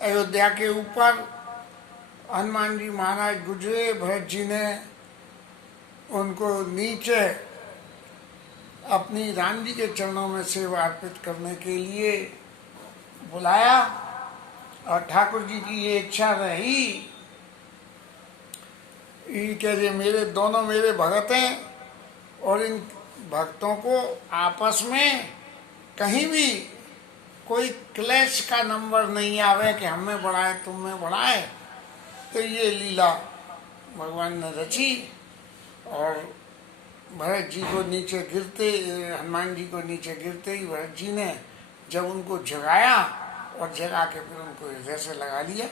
अयोध्या के ऊपर हनुमान जी महाराज गुजरे। भरत जी ने उनको नीचे अपनी राम जी के चरणों में सेवा अर्पित करने के लिए बुलाया और ठाकुर जी की ये इच्छा रही कि मेरे दोनों मेरे भगत हैं और इन भक्तों को आपस में कहीं भी कोई क्लेश का नंबर नहीं आवे कि हम में बढ़ाए तुम में बढ़ाए। तो ये लीला भगवान ने रची और भरत जी को नीचे गिरते, हनुमान जी को नीचे गिरते ही भरत जी ने जब उनको जगाया और जगा के फिर उनको हृदय से लगा लिया।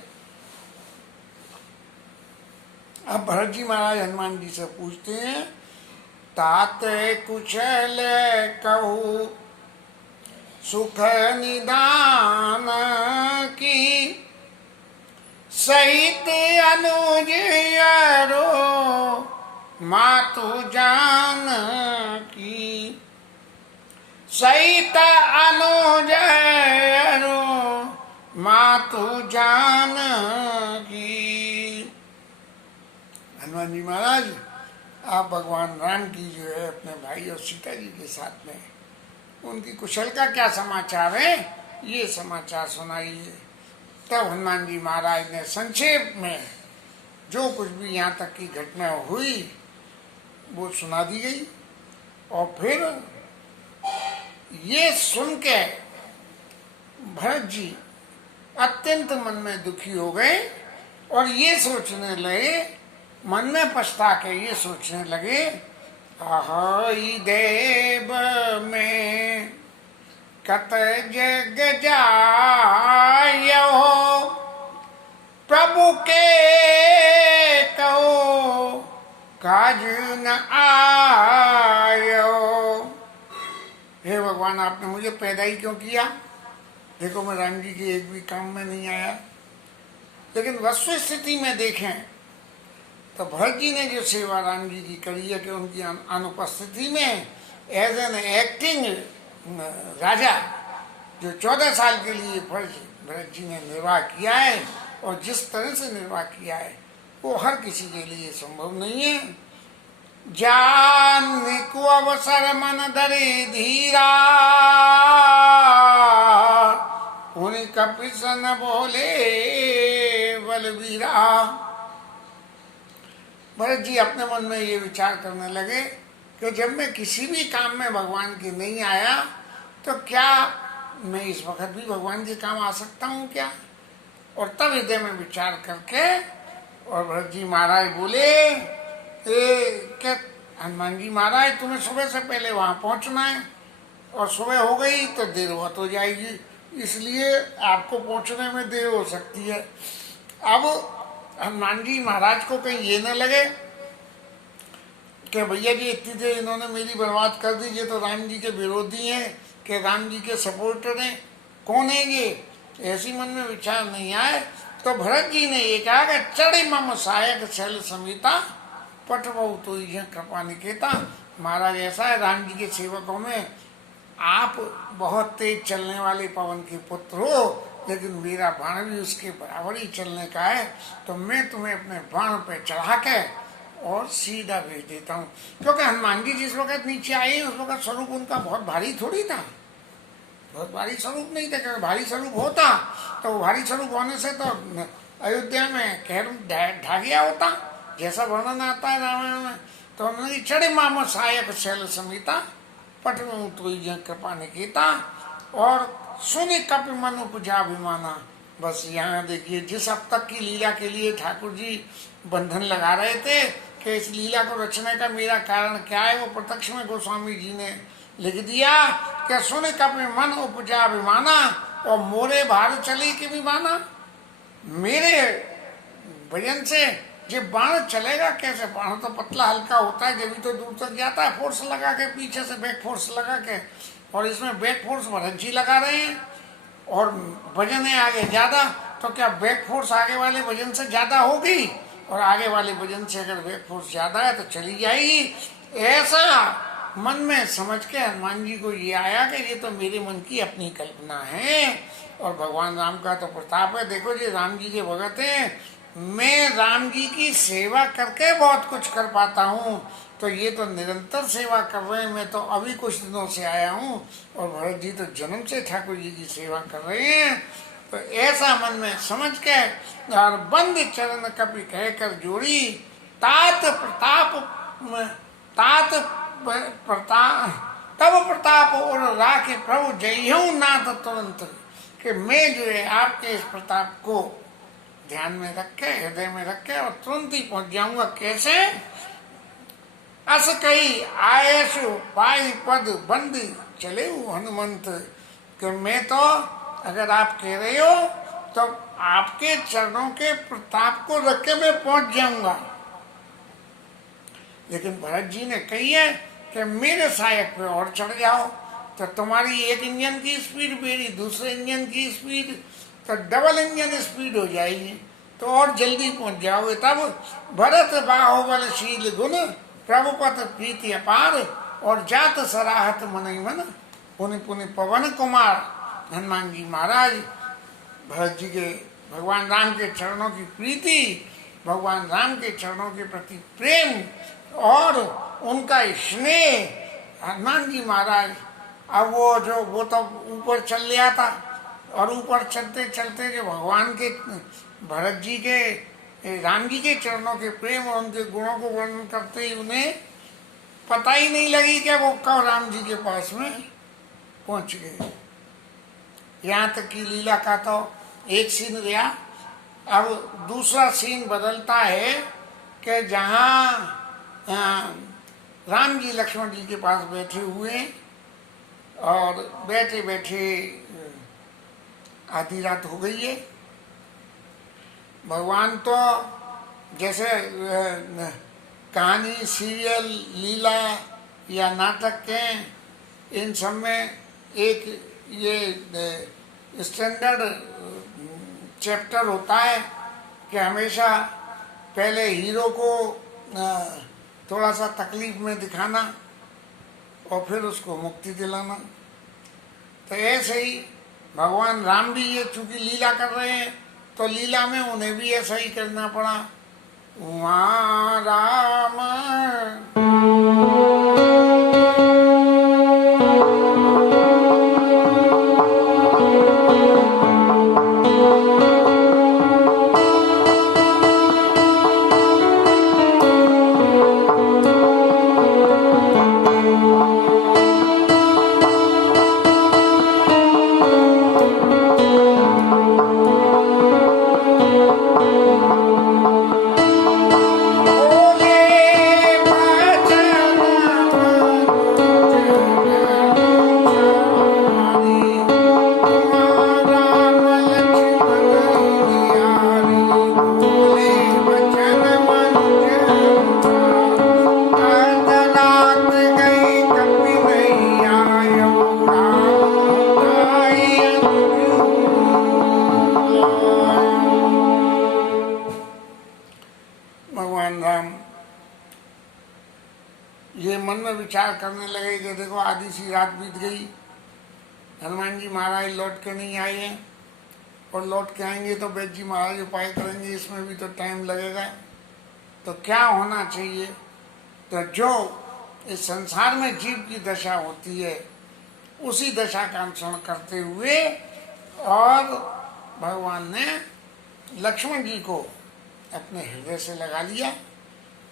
अब भरत जी महाराज हनुमान जी से पूछते हैं, तात कुशल कहू सुख निदान की, सहित अनुज अरो मातु जान की, सहित अनुज अरो मातु जान की। हनुमान जी महाराज, आप भगवान राम की जो है अपने भाई और सीता जी के साथ में उनकी कुशल का क्या समाचार है, ये समाचार सुनाइए। तब हनुमान जी महाराज ने संक्षेप में जो कुछ भी यहाँ तक की घटना हुई वो सुना दी गई। और फिर ये सुन के भरत जी अत्यंत मन में दुखी हो गए और ये सोचने लगे, मन में पछता के ये सोचने लगे, अहि देव में कत जग जायो, प्रभु के कहो काज न आयो। हे भगवान, आपने मुझे पैदा ही क्यों किया? देखो मैं राम जी के एक भी काम में नहीं आया। लेकिन वस्तु स्थिति में देखें तो भरत जी ने जो सेवा राम जी की करी है कि उनकी अनुपस्थिति में एज एन एक्टिंग राजा जो 14 साल के लिए फर्ज भरत जी ने निर्वाह किया है और जिस तरह से निर्वाह किया है वो हर किसी के लिए संभव नहीं है। जान को अवसर मन धरे धीरा, उन्हीं कपिसन बोले बलबीरा। भरत जी अपने मन में ये विचार करने लगे कि जब मैं किसी भी काम में भगवान की नहीं आया तो क्या मैं इस वक्त भी भगवान के काम आ सकता हूँ क्या? और तब हृदय में विचार करके और भरत जी महाराज बोले क्या हनुमान जी महाराज तुम्हें सुबह से पहले वहां पहुंचना है और सुबह हो गई तो देर बहुत हो जाएगी, इसलिए आपको पहुंचने में देर हो सकती है। अब हनुमान जी महाराज को कहीं ये न लगे कि भैया जी इतनी देर इन्होंने मेरी बर्बाद कर दी, ये तो राम जी के विरोधी हैं कि राम जी के सपोर्टर हैं, कौन है ये, ऐसी मन में विचार नहीं आए तो भरत जी ने ये कहा कि चढ़े मम सहायक शैल समिता पट बहु तो कृपा निकेता। महाराज ऐसा है, राम जी के सेवकों में आप बहुत तेज चलने वाले पवन के पुत्र हो, लेकिन मेरा बाण भी उसके बराबर ही चलने का है, तो मैं तुम्हें अपने बाण पे चढ़ा के और सीधा भेज देता हूँ। क्योंकि हनुमान जी जिस वक्त नीचे आए उस वक्त स्वरूप उनका बहुत भारी थोड़ी था, बहुत भारी स्वरूप नहीं था। क्योंकि भारी स्वरूप होता तो भारी स्वरूप होने से तो अयोध्या में खैर ढा गया होता, जैसा वर्णन आता है रामायण में। तो उन्होंने चढ़े मामा सहायक शैल समिता पट तो कृपा निकेता और सुनि कपि मन उपजा अभिमाना। बस यहाँ देखिए, जिस अब तक की लीला के लिए ठाकुर जी बंधन लगा रहे थे कि इस लीला को रचने का मेरा कारण क्या है, वो प्रत्यक्ष में गोस्वामी जी ने लिख दिया कि सुनि कपि मन उपजा अभिमाना और मोरे भार चली के विमाना। मेरे भजन से ये बाण चलेगा कैसे? बाण तो पतला हल्का होता है, जब भी तो दूर तक जाता है, फोर्स लगा के पीछे से बैक फोर्स लगा के, और इसमें बैक फोर्स भरत जी लगा रहे हैं और वजन है आगे ज्यादा, तो क्या बैक फोर्स आगे वाले वजन से ज्यादा होगी? और आगे वाले वजन से अगर बैक फोर्स ज्यादा है तो चली जाएगी। ऐसा मन में समझ के हनुमान जी को ये आया कि ये तो मेरे मन की अपनी कल्पना है और भगवान राम का तो प्रताप है। देखो जी, राम जी के भगत हैं, मैं राम जी की सेवा करके बहुत कुछ कर पाता हूँ, तो ये तो निरंतर सेवा कर रहे हैं। मैं तो अभी कुछ दिनों से आया हूँ और भरत जी तो जन्म से ठाकुर जी की सेवा कर रहे हैं। तो ऐसा मन में समझ के और बंद चरण कपि कहकर जोड़ी तात प्रताप तब प्रताप और राखे प्रभु जय हूँ नाथ तुरंत। कि मैं जो है आपके इस प्रताप को ध्यान में रखे, हृदय में रखे और तुरंत ही पहुंच जाऊंगा। कैसे? अस कही आयसु पाई पद बंद चले हनुमंत। कि मैं तो अगर आप कह रहे हो तो आपके चरणों के प्रताप को रख के मैं पहुंच जाऊंगा। लेकिन भरत जी ने कही है कि मेरे सहायक पे और चढ़ जाओ, तो तुम्हारी एक इंजन की स्पीड मेरी दूसरे इंजन की स्पीड, तो डबल इंजन स्पीड हो जाएगी, तो और जल्दी पहुंच जाओगे। तब भरत बाहुबल शील गुण प्रभुपत प्रीति अपार और जात सराहत मन ही मन पुनि पुनि पवन कुमार। हनुमान जी महाराज भरत जी के भगवान राम के चरणों की प्रीति, भगवान राम के चरणों के प्रति प्रेम और उनका स्नेह। हनुमान जी महाराज अब वो तो ऊपर चल लिया था और ऊपर चलते चलते जो भगवान के भरत जी के राम जी के चरणों के प्रेम और उनके गुणों को वर्णन करते ही उन्हें पता ही नहीं लगी कि वो कब राम जी के पास में पहुंच गए। यहाँ तक की लीला का तो एक सीन गया। अब दूसरा सीन बदलता है कि जहाँ राम जी लक्ष्मण जी के पास बैठे हुए और बैठे बैठे आधी रात हो गई है। भगवान तो जैसे कहानी, सीरियल, लीला या नाटक के इन सब में एक ये स्टैंडर्ड चैप्टर होता है कि हमेशा पहले हीरो को थोड़ा सा तकलीफ में दिखाना और फिर उसको मुक्ति दिलाना। तो ऐसे ही भगवान राम भी ये चूंकि लीला कर रहे हैं तो लीला में उन्हें भी ऐसा ही करना पड़ा। वहाँ राम विचार करने लगे कि देखो आधी सी रात बीत गई, हनुमान जी महाराज लौट के नहीं आए हैं, और लौट के आएंगे तो वैद्य जी महाराज उपाय करेंगे, इसमें भी तो टाइम लगेगा। तो क्या होना चाहिए? तो जो इस संसार में जीव की दशा होती है उसी दशा का अनुसरण करते हुए और भगवान ने लक्ष्मण जी को अपने हृदय से लगा लिया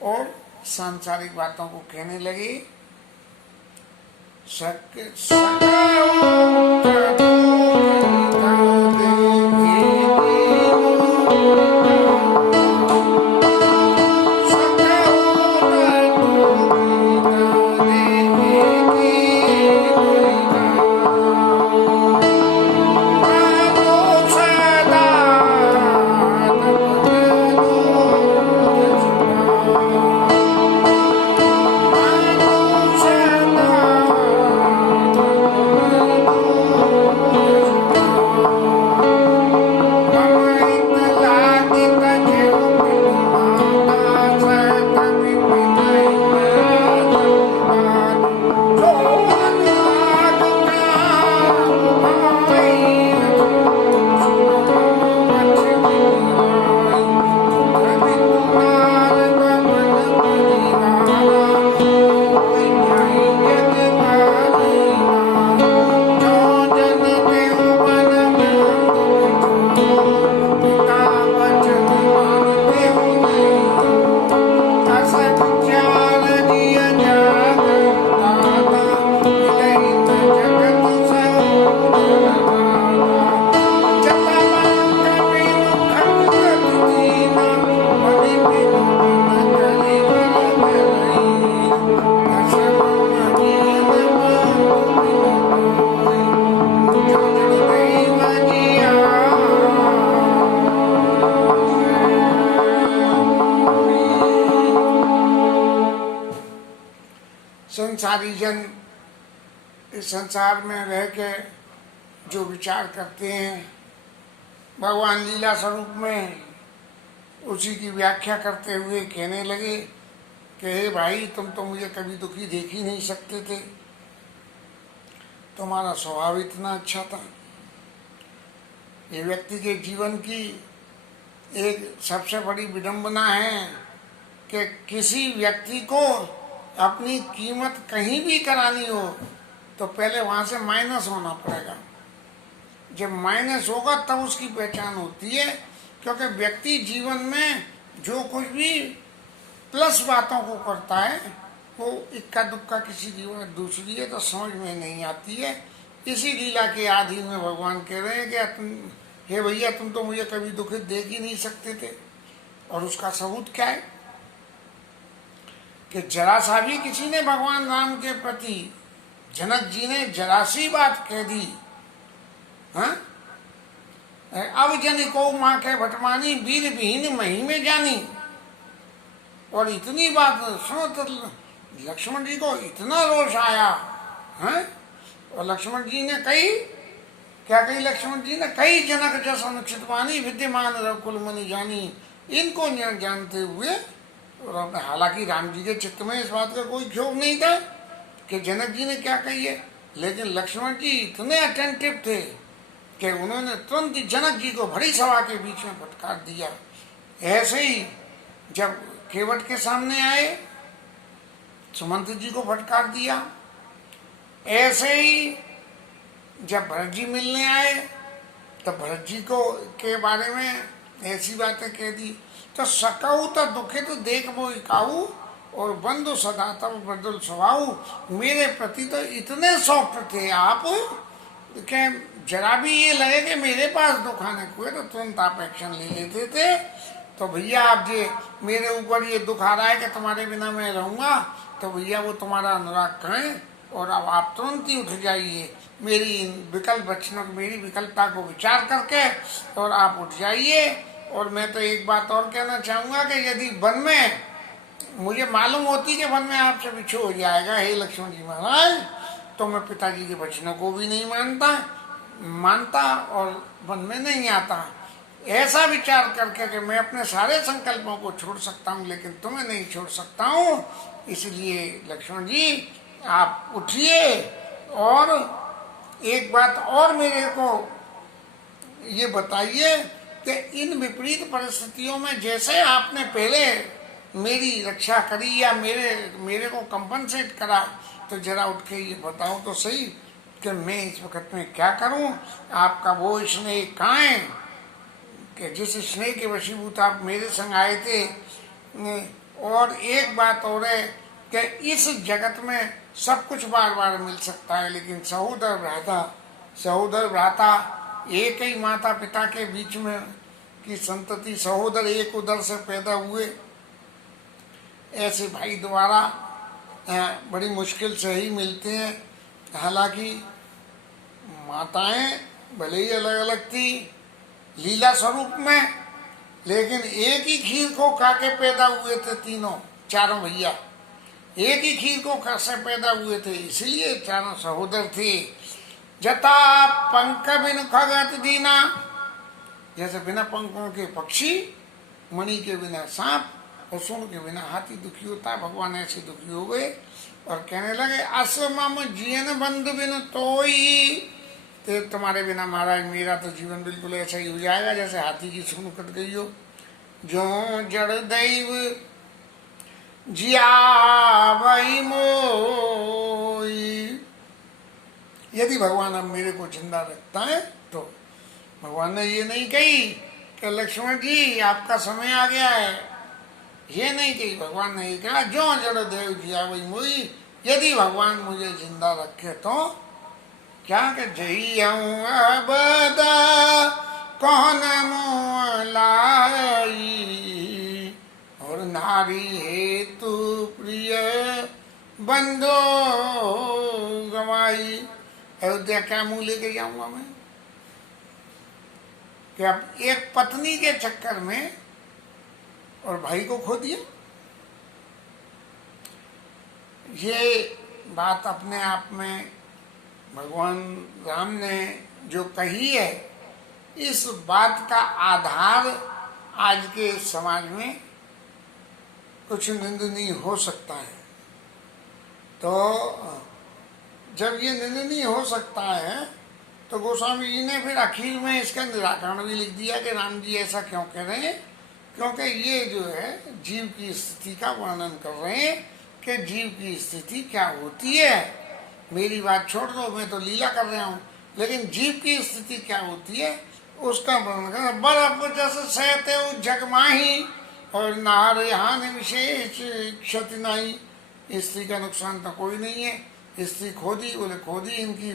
और सांसारिक बातों को कहने लगे। संसारी जन इस संसार में रह के जो विचार करते हैं भगवान लीला स्वरूप में, उसी की व्याख्या करते हुए कहने लगे कि हे भाई, तुम तो मुझे कभी दुखी देख ही नहीं सकते थे, तुम्हारा स्वभाव इतना अच्छा था। ये व्यक्ति के जीवन की एक सबसे बड़ी विडंबना है कि किसी व्यक्ति को अपनी कीमत कहीं भी करानी हो तो पहले वहां से माइनस होना पड़ेगा। जब माइनस होगा तब उसकी पहचान होती है, क्योंकि व्यक्ति जीवन में जो कुछ भी प्लस बातों को करता है वो इक्का दुक्का किसी की बात दूसरी है तो समझ में नहीं आती है। इसी लीला के आदि में भगवान कह रहे हैं कि तुम, हे भैया, तुम तो मुझे कभी दुखित देख ही नहीं सकते थे। और उसका सबूत क्या है कि जरा सा भी किसी ने भगवान राम के प्रति, जनक जी ने जरा सी बात कह दी, हाँ, अब जन को माँ के भटमानी, वीर विहीन मही में जानी। और इतनी बात सुनो तो लक्ष्मण जी को इतना रोष आया, हैं? और लक्ष्मण जी ने कही, क्या कही लक्ष्मण जी ने? कई जनक जस अनुचित वाणी, विद्यमान रघुकुल मुनि जानी। इनको जानते हुए, और हालांकि राम जी के चित्त में इस बात का कोई क्षोभ नहीं था कि जनक जी ने क्या कही है, लेकिन लक्ष्मण जी इतने अटेंटिव थे कि उन्होंने तुरंत जनक जी को भरी सभा के बीच में फटकार दिया। ऐसे ही जब केवट के सामने आए, सुमंत जी को फटकार दिया। ऐसे ही जब भरत जी मिलने आए तो भरत जी को के बारे में ऐसी बातें कह दी। तो सकऊ तो दुखित देख वो काऊ, और बंधु सदा तब बदल स्वभाव। मेरे प्रति तो इतने सॉफ्ट थे आप कि जरा भी ये लगे कि मेरे पास दुख आने को है तो तुरंत आप एक्शन ले लेते थे। तो भैया आप जी मेरे ऊपर ये दुख आ रहा है कि तुम्हारे बिना मैं रहूँगा, तो भैया वो तुम्हारा अनुराग करें और अब आप तुरंत ही उठ जाइए, मेरी विकल्प वचनों, मेरी विकल्पता को विचार करके, और आप उठ जाइए। और मैं तो एक बात और कहना चाहूँगा कि यदि वन में मुझे मालूम होती कि वन में आपसे बिछो हो जाएगा हे लक्ष्मण जी महाराज, तो मैं पिताजी के वचनों को भी नहीं मानता और वन में नहीं आता। ऐसा विचार करके कि मैं अपने सारे संकल्पों को छोड़ सकता हूँ लेकिन तुम्हें नहीं छोड़ सकता हूँ, इसलिए लक्ष्मण जी आप उठिए और एक बात और मेरे को ये बताइए कि इन विपरीत परिस्थितियों में जैसे आपने पहले मेरी रक्षा करी या मेरे को कंपनसेट करा, तो जरा उठ के ये बताओ तो सही कि मैं इस वक्त में क्या करूं। आपका वो स्नेह कहाँ है कि जिस स्नेह के वशीभूत आप मेरे संग आए थे। और एक बात और है कि इस जगत में सब कुछ बार बार मिल सकता है, लेकिन सहोदर भ्राता एक ही माता पिता के बीच में की संतति, सहोदर एक उदर से पैदा हुए, ऐसे भाई द्वारा बड़ी मुश्किल से ही मिलते हैं। हालांकि माताएं भले ही अलग अलग थी लीला स्वरूप में, लेकिन एक ही खीर को खा के पैदा हुए थे चारों भैया, एक ही खीर को खा से पैदा हुए थे, इसलिए चारों सहोदर थे। जता पंख बिन खगत दीना, जैसे बिना पंखों के पक्षी, मणि के बिना सांप और सुन के बिना हाथी दुखी होता है, भगवान ऐसे दुखी हो गए और कहने लगे असमम जीवन बंधु बिन तोई, तो तुम्हारे बिना महाराज मेरा तो जीवन बिल्कुल ऐसा ही हो जाएगा जैसे हाथी की सूंड कट गई हो। जो जड़ दैव जियावई मोई, यदि भगवान अब मेरे को जिंदा रखता है तो भगवान ने ये नहीं कही कि लक्ष्मण जी आपका समय आ गया है, ये नहीं कही। भगवान ने ये कहा जो जड़ देव जियावई मोई, यदि भगवान मुझे जिंदा रखे तो क्या कि जही बदा कौन मोलाई, और नारी हेतु प्रिय बंधो गवाई। अयोध्या क्या मुंह लेके जाऊंगा मैं कि अब एक पत्नी के चक्कर में और भाई को खो दिया। ये बात अपने आप में भगवान राम ने जो कही है, इस बात का आधार आज के समाज में कुछ निंदनीय हो सकता है। तो जब ये निंदनीय हो सकता है तो गोस्वामी जी ने फिर आखिर में इसका निराकरण भी लिख दिया कि राम जी ऐसा क्यों कह रहे हैं, क्योंकि ये जो है जीव की स्थिति का वर्णन कर रहे हैं कि जीव की स्थिति क्या होती है। मेरी बात छोड़ दो, मैं तो लीला कर रहा हूँ, लेकिन जीव की स्थिति क्या होती है उसका वर्णन करना। बर्फ जस सहते जग माही, और नार हानि विशेष क्षति नहीं। स्त्री का नुकसान तो कोई नहीं है, स्त्री खोदी बोले खोदी, इनकी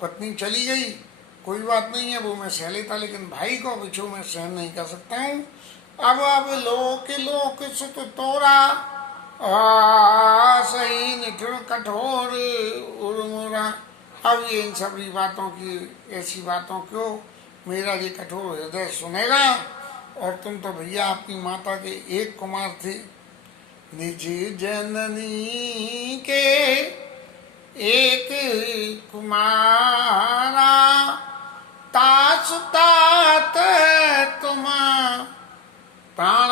पत्नी चली गई कोई बात नहीं है, वो मैं सह लेता, लेकिन भाई को बिछो मैं सहन नहीं कर सकता हूँ। अब लोक सुत तोरा, सही निठुर कठोर उर्मुरा। अब ये इन सभी बातों की, ऐसी बातों क्यों मेरा ये कठोर हृदय सुनेगा। और तुम तो भैया आपकी माता के एक कुमार थे, निज जननी के एक कुमारा, तासु तात तुम प्राण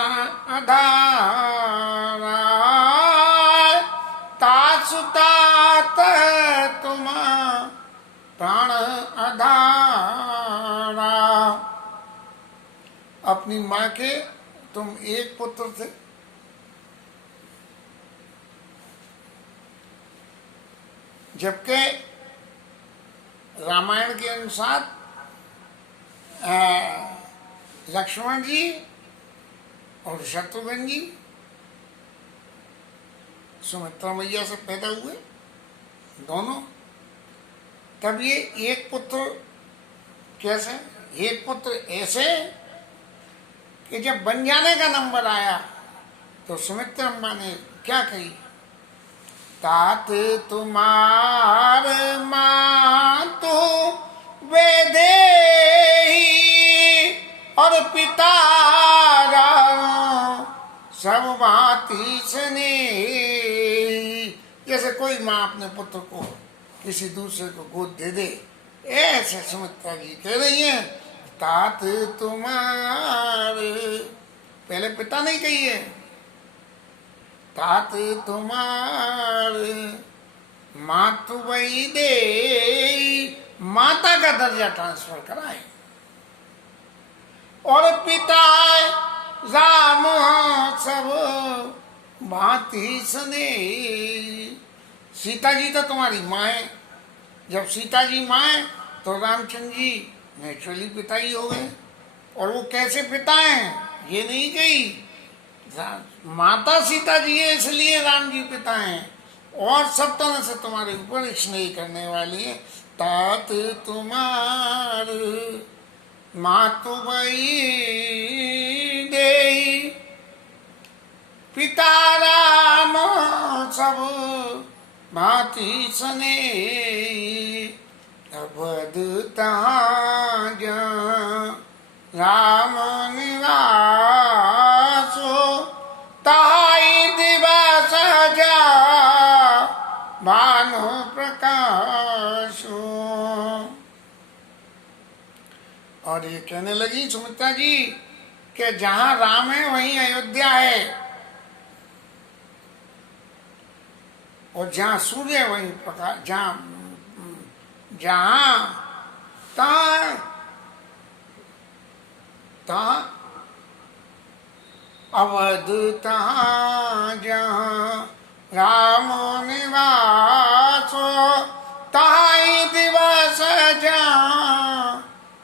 आधारा, तासु तात तुम प्राण आधारा। अपनी माँ के तुम एक पुत्र थे, जबकि रामायण के अनुसार लक्ष्मण जी और शत्रुघ्न जी सुमित्रा मैया से पैदा हुए दोनों। तब ये एक पुत्र कैसे, एक पुत्र ऐसे कि जब बन जाने का नंबर आया तो सुमित्रा अम्मा ने क्या कही, तात तुम्हार मां तो वेदेही, और पिता राम सब भांति स्नेही। जैसे कोई माँ अपने पुत्र को किसी दूसरे को गोद दे दे, ऐसे सुमित्रा जी कह रही हैं तात तुम्हारे, पहले पिता नहीं कही है, तात तुम्हारे मातु वही दे, माता का दर्जा ट्रांसफर कराए। और पिता राम सब भांति सने। सीता जी तो तुम्हारी माँ है, जब सीता जी माँ है तो रामचंद्र जी नेचुरली पिता ही हो गए। और वो कैसे पिता हैं ये नहीं कही, माता सीता जी है इसलिए राम जी पिता हैं। और सब तरह से तुम्हारे ऊपर स्नेह करने वाली है। तात तुम्हार मातु बई दे, पिता राम सब भांति सने। अवध ताज राम निवासो, ताई दिवस जा भानु प्रकाशो। और ये कहने लगी सुमित्रा जी कि जहां राम है वहीं अयोध्या है, और जहां सूर्य है वहीं प्रकाश, जहां अवध तहाँ जहाँ राम निवासो, ताई दिवस जहाँ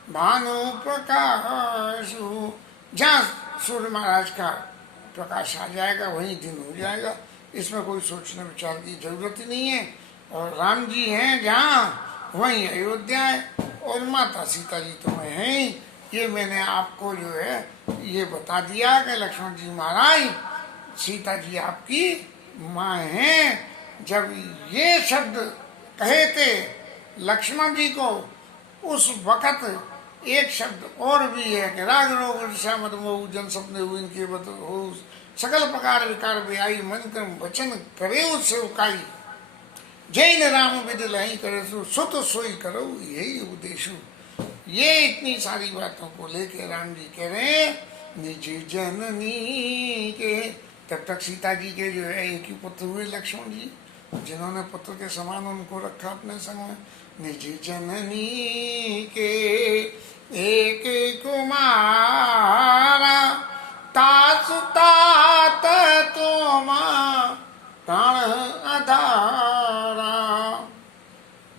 भानु प्रकाशु। जहाँ सूर्य महाराज का प्रकाश आ जाएगा वहीं दिन हो जाएगा, इसमें कोई सोचने विचार की जरूरत ही नहीं है। और राम जी हैं जहाँ वहीं अयोध्या है, और माता सीता जी तो मैं हैं ही। ये मैंने आपको जो है ये बता दिया कि लक्ष्मण जी महाराज सीता जी आपकी माँ हैं। जब ये शब्द कहे थे लक्ष्मण जी को, उस वक़्त एक शब्द और भी है कि राग रोग ईर्ष्या मद मोह जन सपने हुए इनके हो, सकल प्रकार विकार व्यायी, मन कर्म वचन करे उससे उकाई। जय न राम विद लही करे सुत सोई करो यही उपदेशु। ये इतनी सारी बातों को लेके राम जी कह रहे हैं निज जननी के। तब तक सीता जी के जो है एक ही पुत्र हुए लक्ष्मण जी, जिन्होंने पुत्र के समान उनको रखा अपने संग में। निज जननी के एक कुमारा, तासु तात तोमा प्राण आधारा।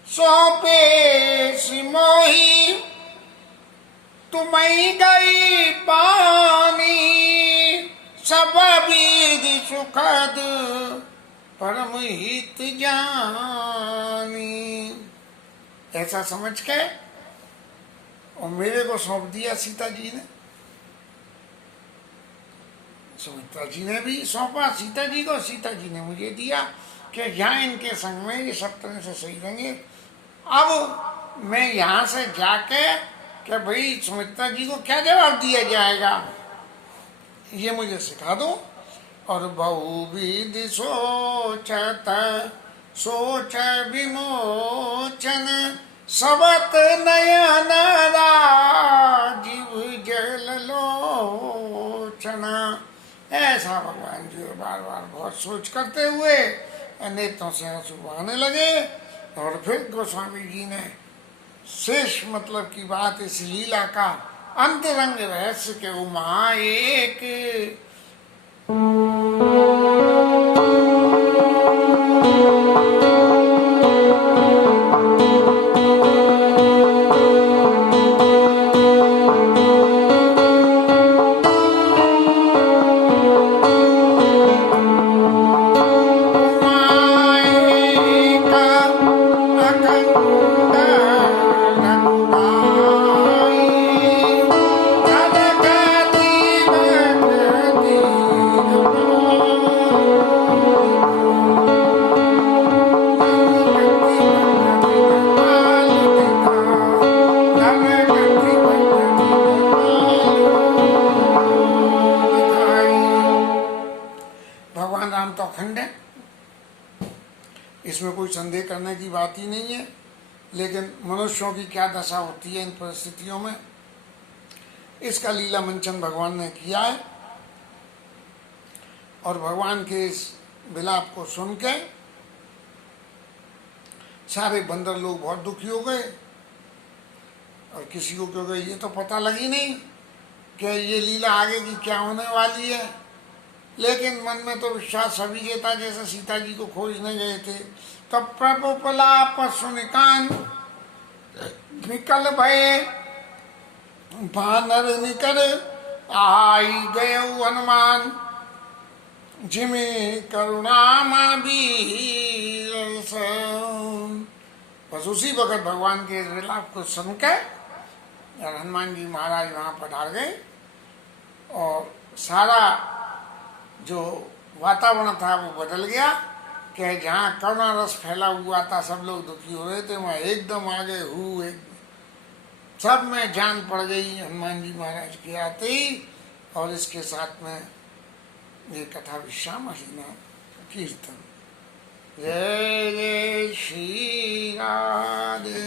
सौंपे सिमोही तुम्हें गई पानी, सब विध सुखद परम हित जानी। ऐसा समझ के और मेरे को सौंप दिया सीता जी ने। सुमित्रा जी ने भी सौंपा सीता जी को, सीता जी ने मुझे दिया कि यहाँ इनके संग में ये सब तरह से सही रहेंगे। अब मैं यहाँ से जाके कि भाई सुमित्रा जी को क्या जवाब दिया जाएगा ये मुझे सिखा दो। और बहुविध सोचत सोच विमोचन, सबत नयन राजीव जल लोचन। ऐसा भगवान जी बार बार बहुत सोच करते हुए नेत्रों से आंसू बहाने लगे। और फिर गोस्वामी जी ने शेष मतलब की बात, इस लीला का अंतरंग रहस्य के उमा एक संदेह करने की बात ही नहीं है। लेकिन मनुष्यों की क्या दशा होती है इन परिस्थितियों में, इसका लीला मंचन भगवान ने किया है। और भगवान के इस विलाप को सुन के सारे बंदर लोग बहुत दुखी हो गए और किसी को क्योंकि ये तो पता लगी नहीं कि ये लीला आगे की क्या होने वाली है। लेकिन मन में तो विश्वास सभी के था, जैसे सीता जी को खोजने गए थे। तब प्रभु पलाप सुनिकान निकल भये बानर निकर आई गए हनुमान जिमे करुणा बीर। बस उसी वक्त भगवान के विलाप को सुनकर हनुमान जी महाराज वहाँ पधार गए और सारा जो वातावरण था वो बदल गया कि जहाँ करुणा रस फैला हुआ था, सब लोग दुखी हो रहे थे, वहाँ एकदम आ गए हुए, सब में जान पड़ गई हनुमान जी महाराज के आते ही। और इसके साथ में ये कथा विश्राम हसीना कीर्तन। जय जय श्री राधे।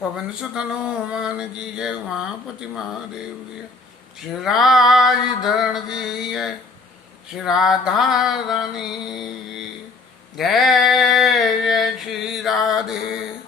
पवन सुत हनुमान की जय, उमापति महादेव की जय, श्री राज धरण की जय, श्री राधा रानी जय, जय श्री राधे।